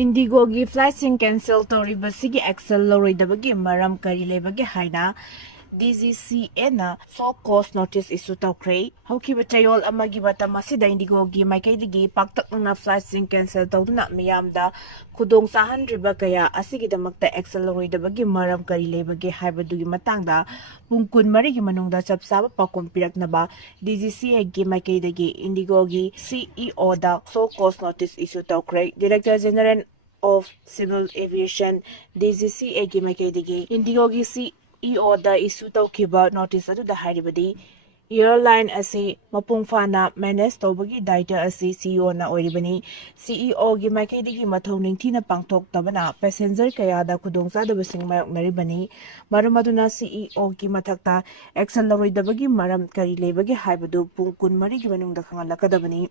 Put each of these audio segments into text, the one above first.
Indigo gi flights cancel toribasigi excel loroidabagi maram kari lebagi haina DGCA na so cost notice issue tawkre hauki batayol amagi batamasida Indigo gi maikai paktak na flights cancel tawduna miyamda khudong sahan riba kaya asigi damakta excel loroidabagi maram kari lebagi haibadugi matangda pungkun mari gi manungda chapsaba pakom piraknaba DGCA gi maikai Indigo gi CEO da so cost notice issue tawkre Director General of Civil Aviation DGCA gi maikai Indigo gi CEO da issue tawkiba notice adu da haribadi airline asi mapung fana manage tawbagi daita asi CEO na oiribani CEO gi maikai mathau ningthina pangthok tabana passenger kaya da khudongsa da basing mayok naribani maramaduna CEO gi mathakta action laroidabagi maram kari lebagi haibadu pung kun mari gi manungda khangalakadabani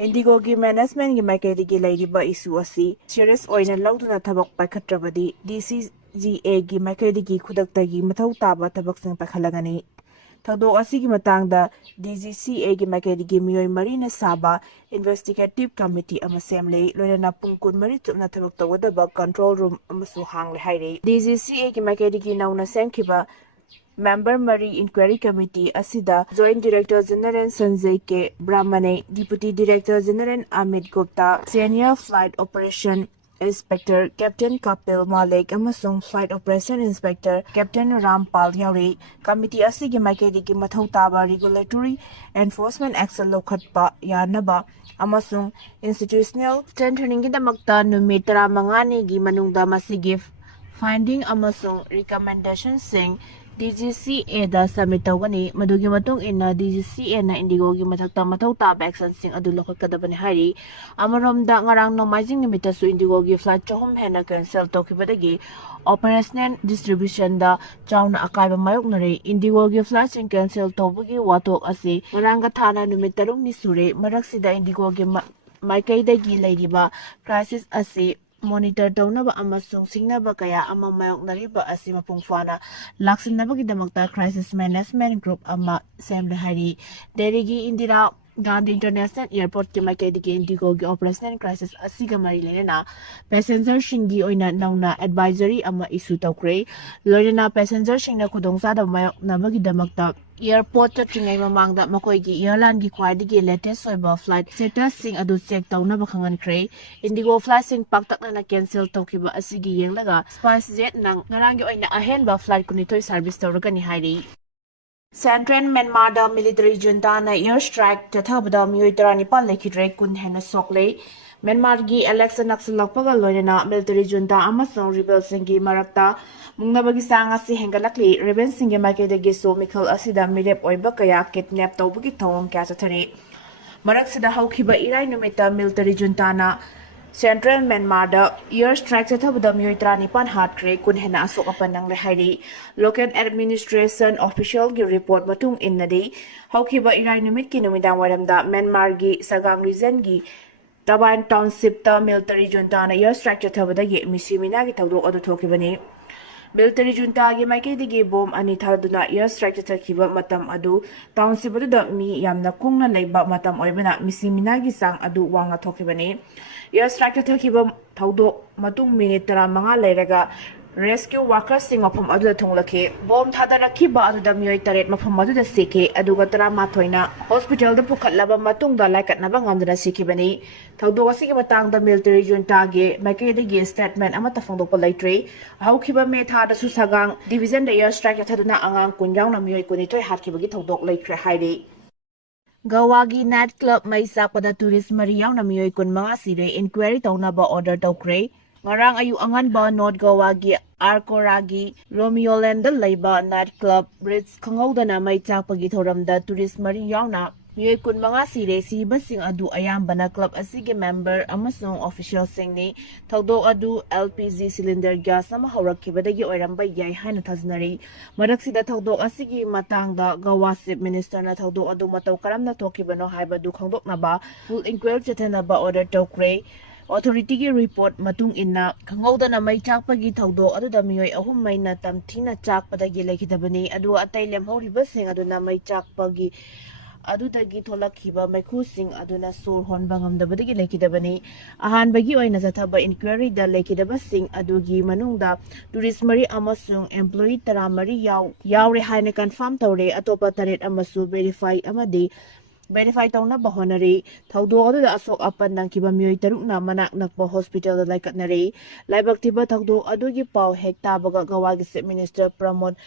Indigo gi management gi maikai lairiba issue asi serious oina lawduna thabak paikhatrabadi DCGA gi maikai khudakta gi mathau taba thabak sing pakhalagani thadok asigi matangda DGCA gi maikai miyoi marina saba investigative committee ama semle loina pungkun mari chupna thabak tawada control room amasu hangle haire DGCA gi maikai nauna semkhiba Member Mari Inquiry Committee Asida Joint Director General Sanjay K. Brahmane, Deputy Director General Amit Gupta, Senior Flight Operation Inspector Captain Kapil Malik amasung Flight Operation Inspector Captain Rampal Yauri, Committee Asigi Maikai Mathau Taba Regulatory Enforcement Action Loukhatpa Yanaba amasung Institutional Strengthening Damakta Numitra Mangani gi manungda masigi finding amasung recommendations sing DGCA da submit tawgani madugi matung inna DGCA na Indigo gi mathakta mathau taba action sing adu lokhakadabani hari amaromda ngarang nomaijing nimita su Indigo gi flight chahum hena cancel tokibadagi operational distribution da chauna akaiba mayoknare Indigo gi flight sing cancel tawbagi watok asi ngarang ga thana numit tarung ni sure maraksida Indigo gi maikai dagi leiriba crisis asi monitor tawnaba amasung singnaba kaya ama mayoknariba asi mapung fana laksinabagi damakta crisis management group ama semle hari Delhi Indira Gandhi International Airport ki maikai Indigo gi operational crisis asiga mari lena passenger shingi oina nauna advisory ama issue tawkre loina passenger shingna khudongsa da mayoknabagi damakta airport chatringai mamangda makoigi airline gi khwaidigi latest soiba flight status sing adu check tawnaba khangankre Indigo flight sing paktakna na cancel tawkiba asigi yenglaga SpiceJet nang ngarangi oina ahenba flight kunitoi service tawragani hairi Central Myanmar da military junta na airstrike tathabada miyoi 19 lekhidre kun hena sokle Myanmar gi election naksalakpaga loina military junta amasong rebel singi marakta mungnabagi sang asi hengalakli rebel singi maikai so mikhal asida mirep oiba kaya kidnap tawbagi thawong kya chathare maraksida haukhiba irai numita military junta na Central Myanmar da airstrike tathabada miyoi 19 hatkre kun hena asok apanang lehairi local administration official gi report matung innadi haukhiba irai numit ki numidang waramda Myanmar gi Sagang region gi Taban Township ta military junta na airstrike tathabada misimina gi thawdok adu thokibani military junta gi maikai bom ani thaduna airstrike tathakiba matam adu township adu da mi yamna kungna leiba matam oibana misimina gi sang adu wanga thokibani airstrike tathakiba thawdok matung minute 35 leiraga rescue workers sing mafam adu thonglakhe bom thadarakhiba adu da miyoi taret mafam adu da seke aduga 13 na hospital da pukhatlaba matung da laikatnaba ngamdana sikibani thawdok asigi matang da military junta ge maikai statement ama tafongdok palaitre haukhiba me tha da susagang division da airstrike thaduna angang kunjang na miyoi kunitoi hatkibagi thawdok laikre haire Gawagi night club mai sakpada tourist mari yauna miyoi kun mga sire inquiry tawnaba order tawkre Ngarang ayu anganba North Gawagi Arkoragi Romeoland laiba night club bridge khangawdana mai chakpagi thoramda tourist mari yauna miyoi kun mga sire sibasing adu ayambana club asigi member amasung official singni thawdok adu LPG cylinder gas ama hawrakkibadagi oiramba yai haina thaznari maraksida thawdok asigi matangda Gawa Chief Minister na thawdok adu mataw karamna thokibano haibadu khangdoknaba full inquiry chathanaba order tawkre Authority ki report matung inna khangawdana mai chakpagi thawdok aduda miyoi ahum maina tamthina chakpadagi lekhidabani adu atai lemhoriba sing aduna mai chakpagi adudagi tholakhiba maikhu-sing aduna sur honba ngamdabadagi lekidabani ahanbagi oina jathaba inquiry da lekidabasing adugi manungda tourist mari amasung employee taramari yawre haina confirm tawre atopa taret amasu verify amadi verify tawna bahonari thawdo adu asok apan nangkiba mioi tarukna manak nakpa hospital da laikatnari laibak tiba thawdo adugi paw hekta baga gawagi se minister Pramod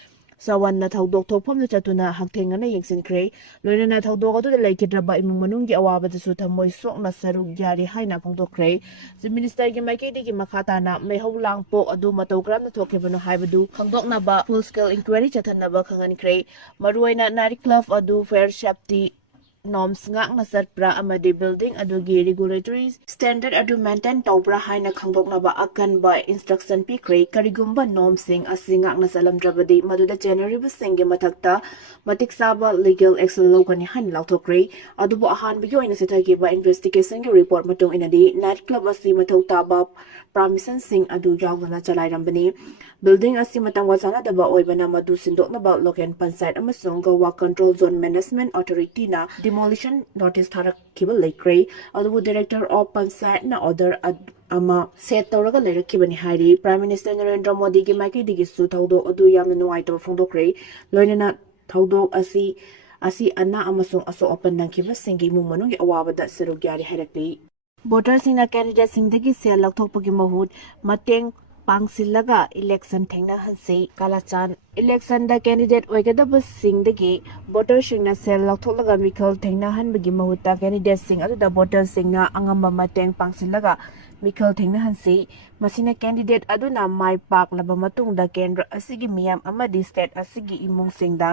Sawan na thawdok thokphom na chatuna hangthengana yengsinkre loinana thawdok adu laikidraba imung manunggi awabadasu thamoi sokna saruk yari haina phongdokre the minister gi maikedi gi makhata na mehau langpo adu matogram na thokebano haibadu khangdoknaba full scale inquiry chathanaba khangankre maruaina nari club adu fair safety norms ngakna sarpra amadi building adugi regulatory standard adu maintain tawbra haina khangdoknaba akanba instruction pikre karigumba norms sing asingakna salamdrabadi maduda January businge mathakta matik saba legal action logani han lauthokre adubu ahan bigi oina sethagi ba investigation gi report matung inadi night club asi mathau taba permission sing adu yawna chalairambani building asi matang wasana daba oibana madu sindoknaba local panchayat amasung gowa control zone management authority na demolition notice tharakhiba laikre adubu director of panchayat na order ama set tawraga lairakibani hairi Prime Minister Narendra Modi gi maiki digi su thawdo adu yamna nuwaitaba phongdokre loinana thawdo asi anna amasung aso open nangkiba singi mung manungi awabada saruk yari hairakli voter singna candidate singdagi sel laukthokpagi mahut mateng pangsilaga election thengna hanse kalachan election da candidate oigadaba singdagi voter singna sel lauktholaga mikhal thengna hanbagi mahutta candidate sing adu da voter singna angamba mateng pangsilaga mikhal thengna hanse masina candidate aduna mai pak laba matungda kendra asigi miyam amadi state asigi imung singda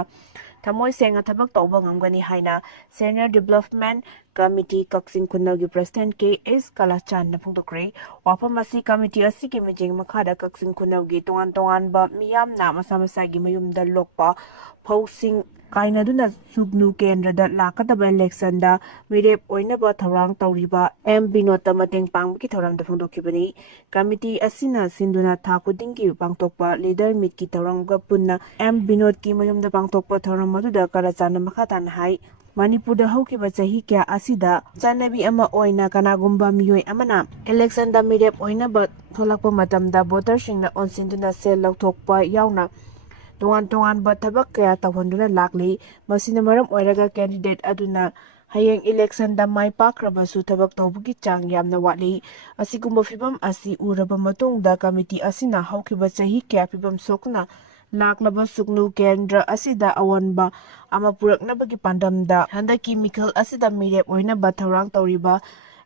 thamoi senga thabak tawba ngamgani haina senior development committee kaksing kunawgi president KS Kalachan na phongdokre wafamasi committee asigi mijing makhada kaksing kunawgi tongan ba miyam na masamasa gi mayumda lokpa phosing kainaduna sugnu kendra da lakadaba election da mirep oinaba thawrang tawriba M Binota mateng pangki thoram da phongdokhibani committee asina sinduna tha kudingi pangtokpa leader meet ki thawrang ga punna M Binot ki mayumda pangtokpa thoram madu da Kalachan makhatan hai Manipur da haukiba chahi kya asida chanabi ama oina kanagumba miyoi amana election da mirep oinaba tholakpa matamda voter singna onsinduna sel lauthokpa yauna tongan ba thabak kaya tawhanduna lakli masina maram oiraga candidate aduna hayeng election da mai pakraba su thabak tawbugi chang yamna watli asigumba fibam asi uraba matung da committee asina haukiba chahi kya fibam sokna laklaba suknu kendra asida awanba ama puraknabagi pandamda handaki mikhal asida mirep oina ba thawrang tawriba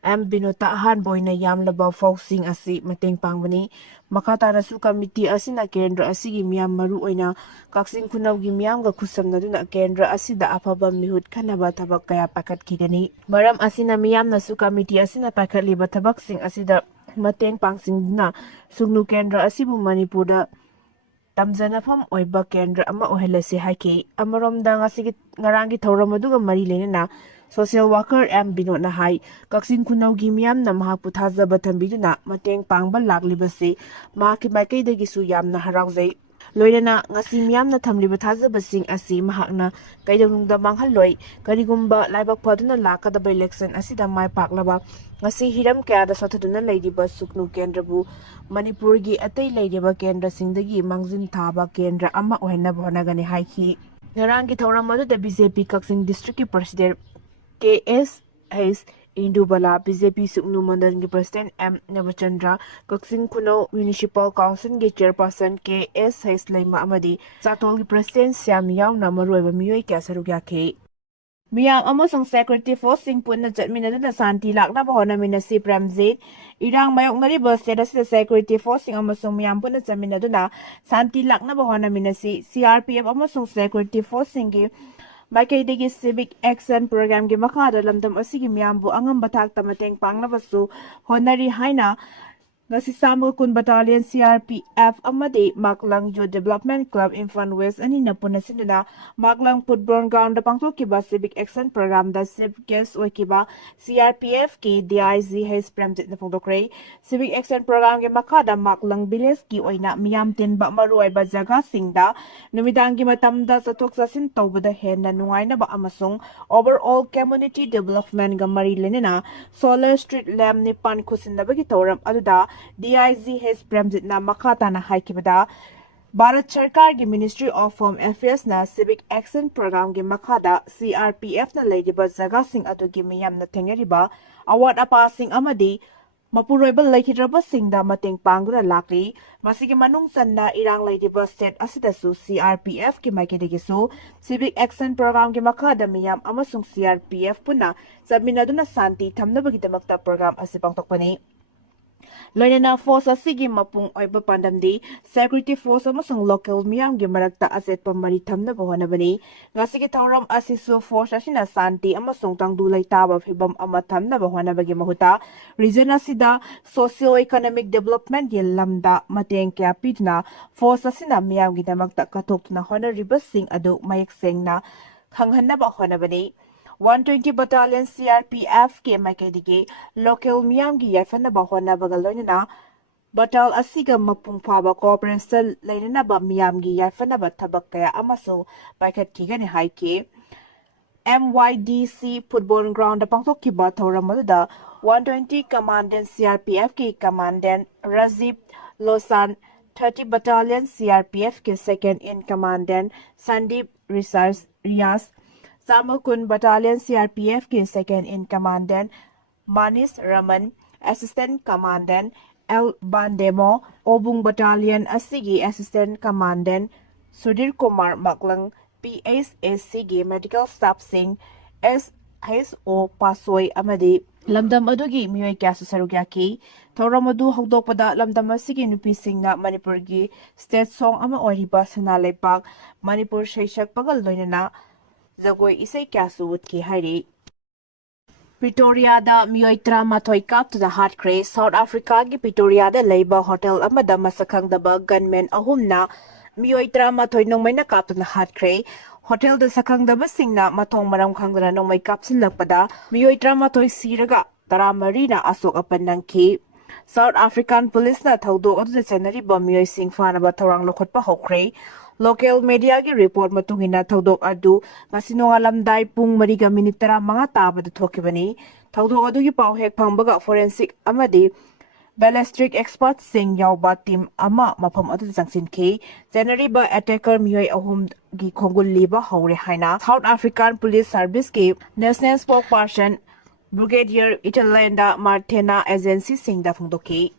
M Binota ahan boina yamlaba fawsing asi mateng pangbani makhatara su committee asina kendra asigi miyam maru oina kaksing kunawgi miyamga khusamnaduna kendra asida afaba mihut khanaba thabak kaya pakat khigani maram asina miyamna su committee asina pakhatliba thabak sing asida mateng pangsingna sugnu kendra asibu Manipurda tamjanafam oiba kendra ama ohelase haiki amaromda ngarangi thoram aduga mari lenana social worker M Binot na hai kaksing kunawgi miyamna mahakpu thajaba thambiduna mateng pangba laklibase mahaki maikaidagi su yamna haraujai loinana ngasi miyamna thamliba thajabasing asi mahakna kaidawnungda manghalloi karigumba laibak phaduna lakadaba election asida mai paklaba ngasi hiram kayada sothaduna leiriba suknu kendrabu Manipurgi atai leiriba kendra singdagi mangjin thaba kendra ama ohenna bhonagani haiki ngarangi thoram aduda BJP kaksing district ki president KS Indubala BJP Suknu Mandal ki President M Navachandra Kaksing Kuno Municipal Council ki Chairperson KS Laima Amadi Satol ki President Siam Yaw Namaroiba Miyoi Kya Sarugya Ke Miyam amasang Secretary for Singpun na jatminaduna santi lakna bahona minasi Pramjit irang mayok nari state sa Secretary for Sing amasang miyam pun na jatminaduna santi lakna bahona minasi CRPF amasang Secretary for Sing ki Maikaidagi Civic Action Program ki makhada lamdam asigi miyambu angamba thakta mateng pangnabasu honari haina ngasi samul kun battalion CRPF amadi Maklang Youth Development Club Imphal West ani na punasinduna Maklang Football Ground da pangthokiba Civic Action Program da chief guest oikiba CRPF ki DIGH Premjit na phongdokre Civic Action Program ge makada Maklang Village ki oina miyam tinba maruaiba jaga singda numidangi matamda chathok chasin tawbada henna nungaina ba amasung overall community development ga mari lenena solar street lamp ni pan khusindabagi tawram aduda DIGH Premjit na makata na haikibada Bharat Sarkar ki Ministry of Home Affairs na Civic Action Program ki makada CRPF na leidiba jaga sing atu gi miyam na thengariba award apa sing amadi mapuroiba leihidraba singda mateng pangura lakri masigi manung sanna irang leidiba state asidasu CRPF ki maikedegisu Civic Action Program ki makada miyam amasung CRPF puna sabminaduna santi thamnabagi program asi pangtokpani Loinana force asigi mapung oiba pandamdi security force amasung local miyam gi marakta aset pamari thamna bohanabani ngasigi tawram asisu force asina santi amasung tangdu laitaba phibam ama thamna bohanabagi mahuta region asida socio economic development gi lamda mateng kya pidna force asina miyam gi damakta kathokna honoriba sing adu mayak sengna khanghanna bohanabani 120 Battalion CRPF ke maikedige local miyam gi yafana bahona bagaloina batal asiga mapung phaba cooperation leinana ba miyam gi yafana ba thabak kaya amaso paikat kigani haike MYDC football ground pangthok ki ba thoramada 120 commandant CRPF ki commandant Rajiv Losan 30 Battalion CRPF ke second in commandant Sandeep Rias Samukun Battalion CRPF ki second in commandant Manish Raman, assistant commandant L Bandemo, Obung Battalion asigi assistant commandant Sudhir Kumar Maklang, PSSC gi medical staff sing SHO Pasoi amadi lamdam adugi miyoi kya susarugya ki thoram adu hogdokpada lamdam asigi nupi singna Manipur gi state song ama oriba sana lepak Manipur shaishak pagal loinana Zagoi isay kyasuut ki hari. Pretoria da miyoi tramathoi kaptuda hatkre South Africa gi Pretoria da leiba hotel amada masakang daba gunmen ahumna miyoi tramathoi nongmai na kaptuda hatkre hotel da sakang daba singna mathong maram khangdana nongmai kapsin lakpada miyoi tramathoi siraga taramari na asok apanangki South African Police na thaudo adu chanari ba miyoi sing fana ba thorang Loukhatpa hokre Local media gi report matungina thaudok adu masino alamdai pung mariga minitara mga tabada thokibani thaudok adu gi pau hek phangbaga forensic amadi ballistic expert sing yawba team ama mafam adu jangsin ke January ba attacker miyoi ahum gi khongul liba hore haina South African Police Service ke national spokesperson Brigadier Italenda Martena agency sing da phungdoki